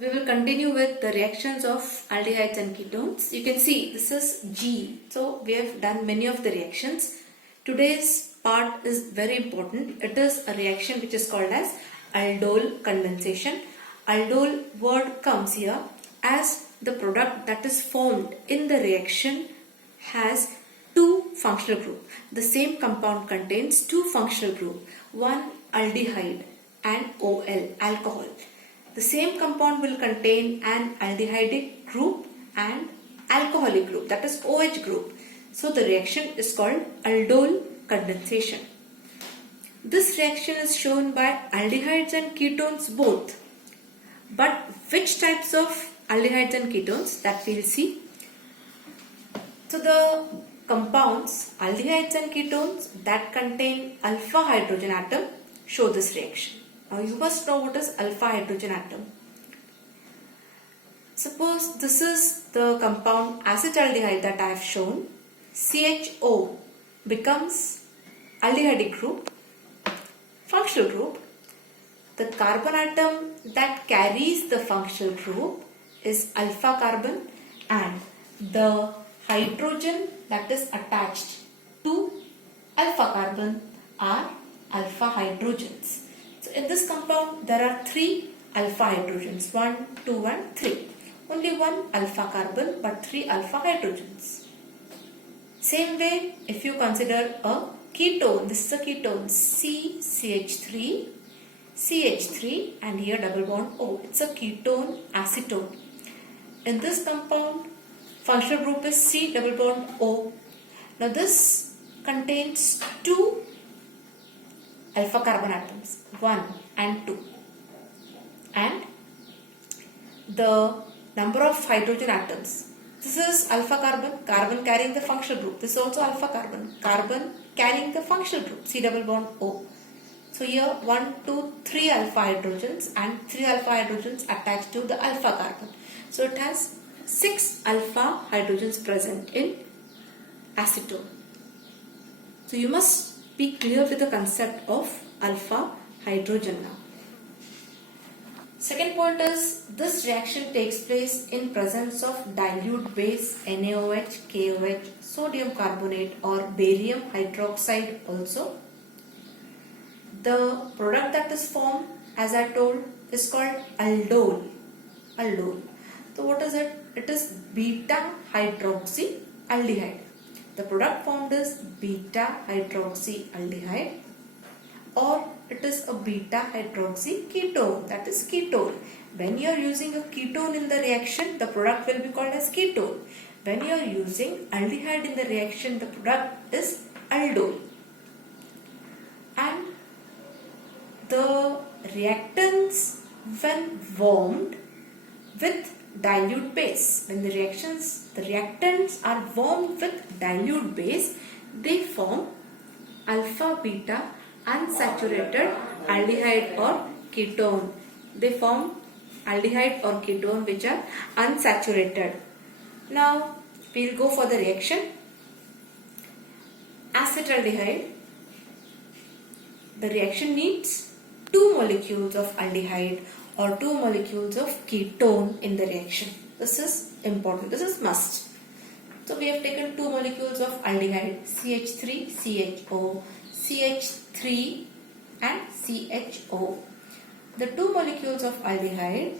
We will continue with the reactions of aldehydes and ketones. You can see this is G. So we have done many of the reactions. Today's part is very important. It is a reaction which is called as aldol condensation. Aldol word comes here as the product that is formed in the reaction has two functional groups. The same compound contains two functional groups. One aldehyde and OL, alcohol. The same compound will contain an aldehydic group and alcoholic group, that is OH group. So the reaction is called aldol condensation. This reaction is shown by aldehydes and ketones both. But which types of aldehydes and ketones, that we will see. So the compounds aldehydes and ketones that contain alpha hydrogen atom show this reaction. Now you must know what is alpha hydrogen atom. Suppose this is the compound acetaldehyde that I have shown. CHO becomes aldehydic group, functional group. The carbon atom that carries the functional group is alpha carbon, and the hydrogen that is attached to alpha carbon are alpha hydrogens. So in this compound there are three alpha hydrogens, 1, 2 and 3. Only one alpha carbon but three alpha hydrogens. Same way, if you consider a ketone, this is a ketone, CH3 and here double bond O. It's a ketone acetone. In this compound, functional group is C double bond O. Now this contains two alpha carbon atoms, 1 and 2, and the number of hydrogen atoms. This is alpha carbon, carbon carrying the functional group. This is also alpha carbon, carbon carrying the functional group, C double bond O. So here 1, 2, 3 alpha hydrogens and 3 alpha hydrogens attached to the alpha carbon. So it has 6 alpha hydrogens present in acetone. So you must be clear with the concept of alpha hydrogen now. Second point is, this reaction takes place in presence of dilute base NaOH, KOH, sodium carbonate or barium hydroxide also. The product that is formed, as I told, is called aldol. Aldol. So what is it? It is beta hydroxyaldehyde. The product formed is beta hydroxyaldehyde, or it is a beta hydroxy ketone, that is ketone. When you are using a ketone in the reaction, the product will be called as ketone. When you are using aldehyde in the reaction, the product is aldol. And the reactants, when warmed with dilute base, when the reactants are warmed with dilute base, they form alpha beta unsaturated aldehyde or ketone. They form aldehyde or ketone which are unsaturated. Now we will go for the reaction. Acetaldehyde. The reaction needs 2 molecules of aldehyde or 2 molecules of ketone in the reaction. This is important. This is must. So we have taken 2 molecules of aldehyde, CH3, CHO, CH3 and CHO. The 2 molecules of aldehyde,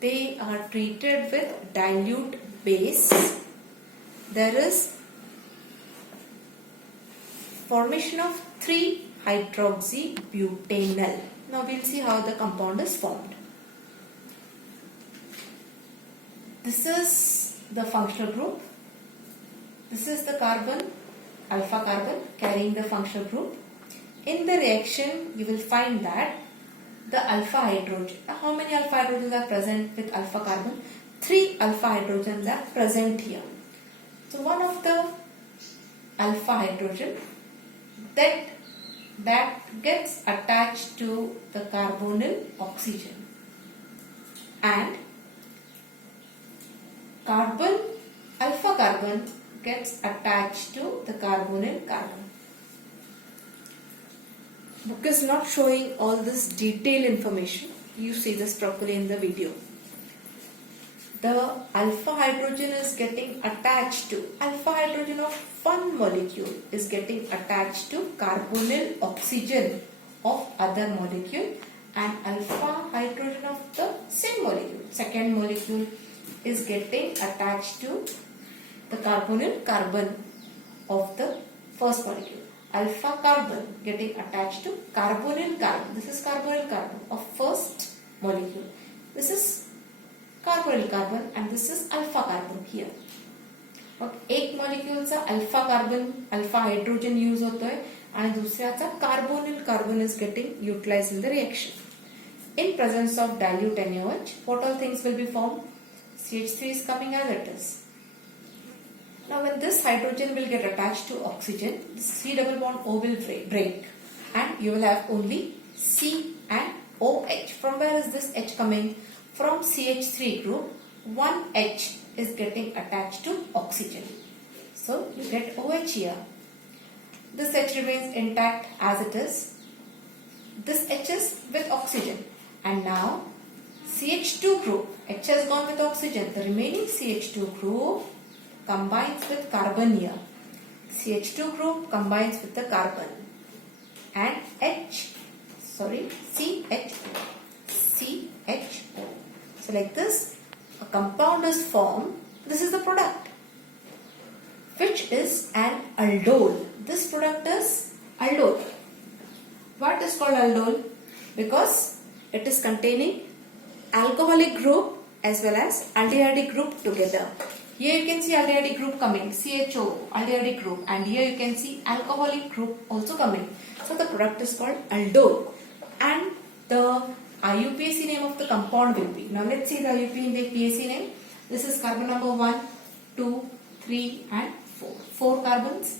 they are treated with dilute base. There is formation of 3-hydroxybutanol. Now we will see how the compound is formed. This is the functional group. This is the carbon, alpha carbon carrying the functional group. In the reaction, you will find that the alpha hydrogen. How many alpha hydrogens are present with alpha carbon? 3 alpha hydrogens are present here. So one of the alpha hydrogen that gets attached to the carbonyl oxygen, and alpha carbon gets attached to the carbonyl carbon. Book is not showing all this detailed information. You see this properly in the video. the alpha hydrogen is getting attached to, alpha hydrogen of one molecule is getting attached to carbonyl oxygen of other molecule, and alpha hydrogen of the same molecule, second molecule, is getting attached to the carbonyl carbon of the first molecule. Alpha carbon getting attached to carbonyl carbon. This is carbonyl carbon of first molecule. This is carbonyl carbon and this is alpha carbon here. एक मॉलिक्यूलचा alpha carbon alpha hydrogen use होतोय आणि दुसऱ्याचा carbonyl carbon is getting utilized in the reaction. In presence of dilute NaOH, what all things will be formed? CH3 is coming as it is. Now when this hydrogen will get attached to oxygen, the C double bond O will break and you will have only C and OH. From where is this H coming? From CH3 group, one H is getting attached to oxygen. So you get OH here. This H remains intact as it is. This H is with oxygen. And now CH2 group, H has gone with oxygen. The remaining CH2 group combines with carbon here. CH2 group combines with the carbon. And CHO. So like this, a compound is formed. This is the product, which is an aldol. This product is aldol. What is called aldol? Because it is containing alcoholic group as well as aldehyde group together. Here you can see aldehyde group coming, CHO, aldehyde group, and here you can see alcoholic group also coming. So the product is called aldol, and the IUPAC name of the compound will be. Now let's see the IUPAC name. This is carbon number 1, 2, 3 and 4. 4 carbons.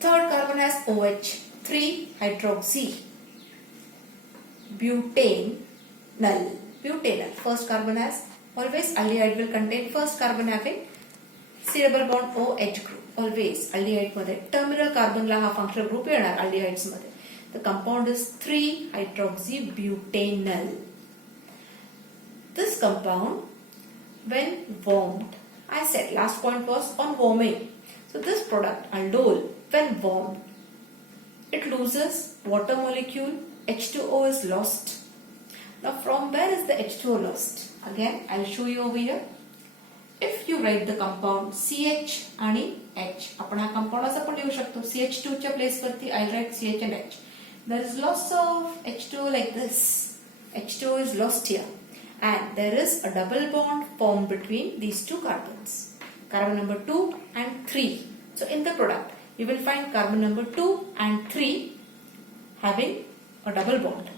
Third carbon has OH, 3 hydroxy butanal. Butanal. First carbon has, always aldehyde will contain first carbon having C double bond OH group. Always aldehyde मध्ये terminal carbon ला हा functional group येणार aldehydes मध्ये. The compound is 3 hydroxybutanal. This compound, when warmed, I said last point was on warming. So this product aldol, when warmed, it loses water molecule, H2O is lost. Now from where is the H2O lost? Again I will show you over here. If you write the compound CH आणि H, आपण हा compound असा पण लिहू शकतो. CH2 च्या place वरती I write CH and H. There is loss of H2O like this. H2O is lost here. And there is a double bond formed between these two carbons. Carbon number 2 and 3. So in the product, you will find carbon number 2 and 3 having a double bond.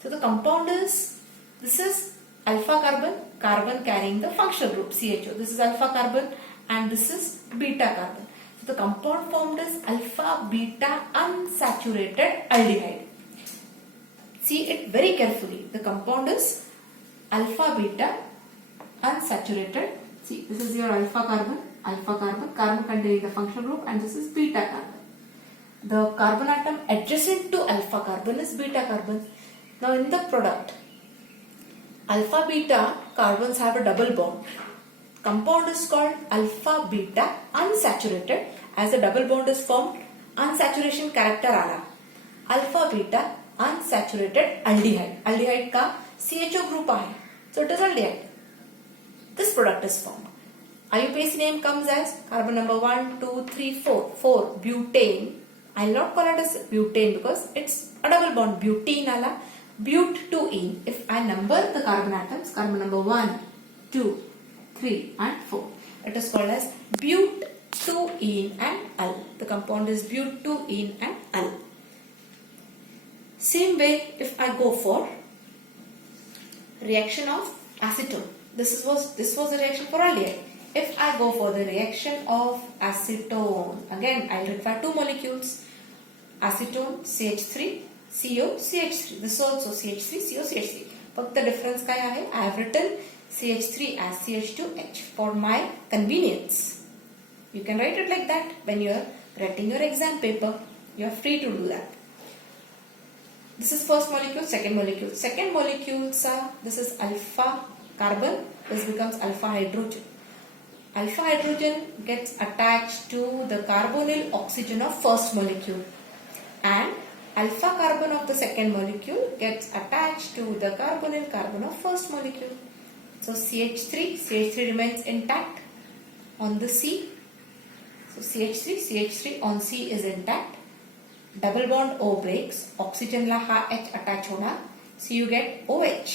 So the compound is, this is alpha carbon, carbon carrying the functional group CHO. This is alpha carbon and this is beta carbon. So the compound formed is alpha beta unsaturated aldehyde. See it very carefully. The compound is alpha beta unsaturated. See, this is your alpha carbon, carbon containing the functional group, and this is beta carbon. The carbon atom adjacent to alpha carbon is beta carbon. Now in the product, alpha beta carbons have a double bond. Compound is called alpha beta unsaturated. As a double bond is formed, unsaturation character आला. Alpha beta unsaturated aldehyde. Aldehyde का CHO group आहे. So it is aldehyde. This product is formed. IUPAC name comes as carbon number 1, 2, 3, 4. 4 butane. I will not call it as butane because it's a double bond. Butene ala. But2ene. If I number the carbon atoms, carbon number 1, 2, 3 and 4. It is called as but2ene and al. The compound is but2ene and al. Same way if I go for reaction of acetone. This was the reaction for aldehyde. If I go for the reaction of acetone, again I will require two molecules. Acetone CH3, CO CH3. This is also CH3, CO CH3. But the difference काय आहे? I have written CH3 as CH2H for my convenience. You can write it like that when you are writing your exam paper. You are free to do that. This is first molecule, second molecule. Second molecules are, this is alpha carbon, this becomes alpha hydrogen. Alpha hydrogen gets attached to the carbonyl oxygen of first molecule, and alpha carbon of the second molecule gets attached to the carbonyl carbon of first molecule. So CH3 remains intact on the C. So CH3 on C is intact. Double bond O breaks, oxygen ला हा H attach होणार, so you get OH.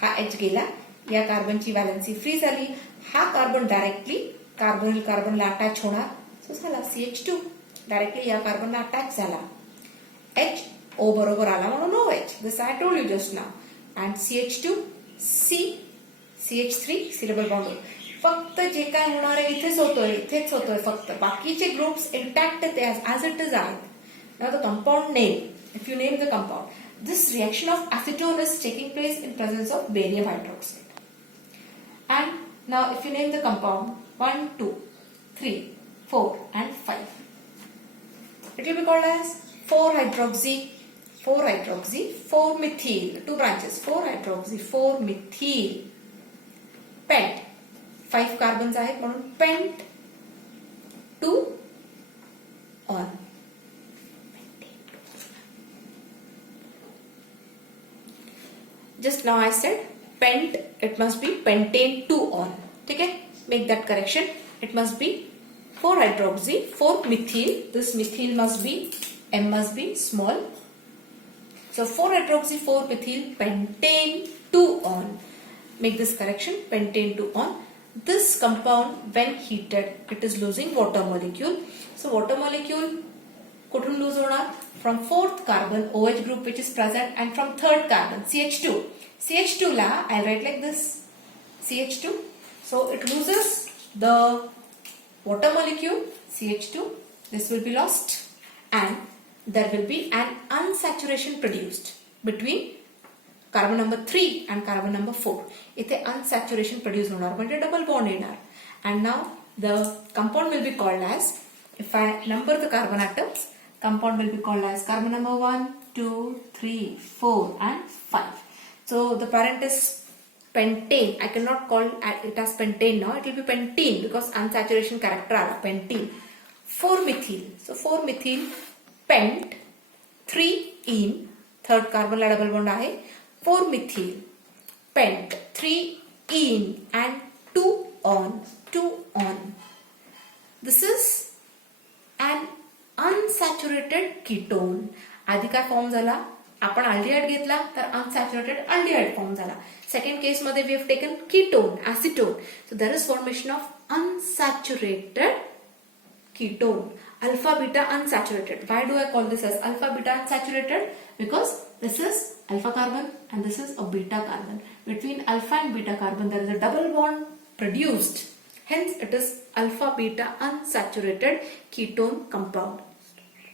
हा H गेला, या कार्बनची valency free झाली, हा carbon directly carbonyl कार्बनला attach होणार, सो झाला CH2 directly या कार्बनला अटॅच झाला. H O बरोबर आला म्हणून OH. This I told you just now. And CH2 CH3 C double bond O. फक्त जे काय होणार आहे इथेच होतोय फक्त, बाकीचे groups intact as it is आहेत. Now the compound name, if you name the compound, this reaction of acetone is taking place in presence of barium hydroxide. And now if you name the compound 1, 2, 3, 4 and 5, it will be called as 4-hydroxy, 4-methyl, two branches, 4-hydroxy, 4-methyl, pent, 5 carbons आहेत म्हणून pent 2 on. Just now I said pent, it must be pentane 2 on. Okay, make that correction. It must be 4-hydroxy, 4-methyl. This methyl must be, M must be small. So 4-hydroxy, 4-methyl, pentane 2 on. Make this correction, pentane 2 on. This compound when heated, it is losing water molecule. So water molecule कुठून lose होणार? From 4th carbon OH group which is present, and from 3rd carbon CH2. CH2 la I'll write like this, CH2. So it loses the water molecule CH2. This will be lost, and there will be an unsaturation produced between carbon number 3 and carbon number 4. इथे unsaturation produce होणार म्हणजे double bond येणार, and now the compound will be called as, if I number the carbon atoms, compound will be called as carbon number 1, 2, 3, 4 and 5. So the parent is pentane. I cannot call it as pentane now. It will be pentene because unsaturation character are pentene. 4-methyl. So 4-methyl pent 3-ene, third carbon la double bond आहे. 4-methyl pent 3-ene and 2 on. This is an unsaturated ketone. आधी काय form झाला? आपण aldehyde घेतला तर unsaturated aldehyde form झाला. Second case मध्ये we have taken ketone, acetone. So there is formation of unsaturated ketone, alpha beta unsaturated. Why do I call this as alpha beta unsaturated? Because this is alpha carbon and this is a beta carbon. Between alpha and beta carbon there is a double bond produced. Hence it is alpha beta unsaturated ketone compound.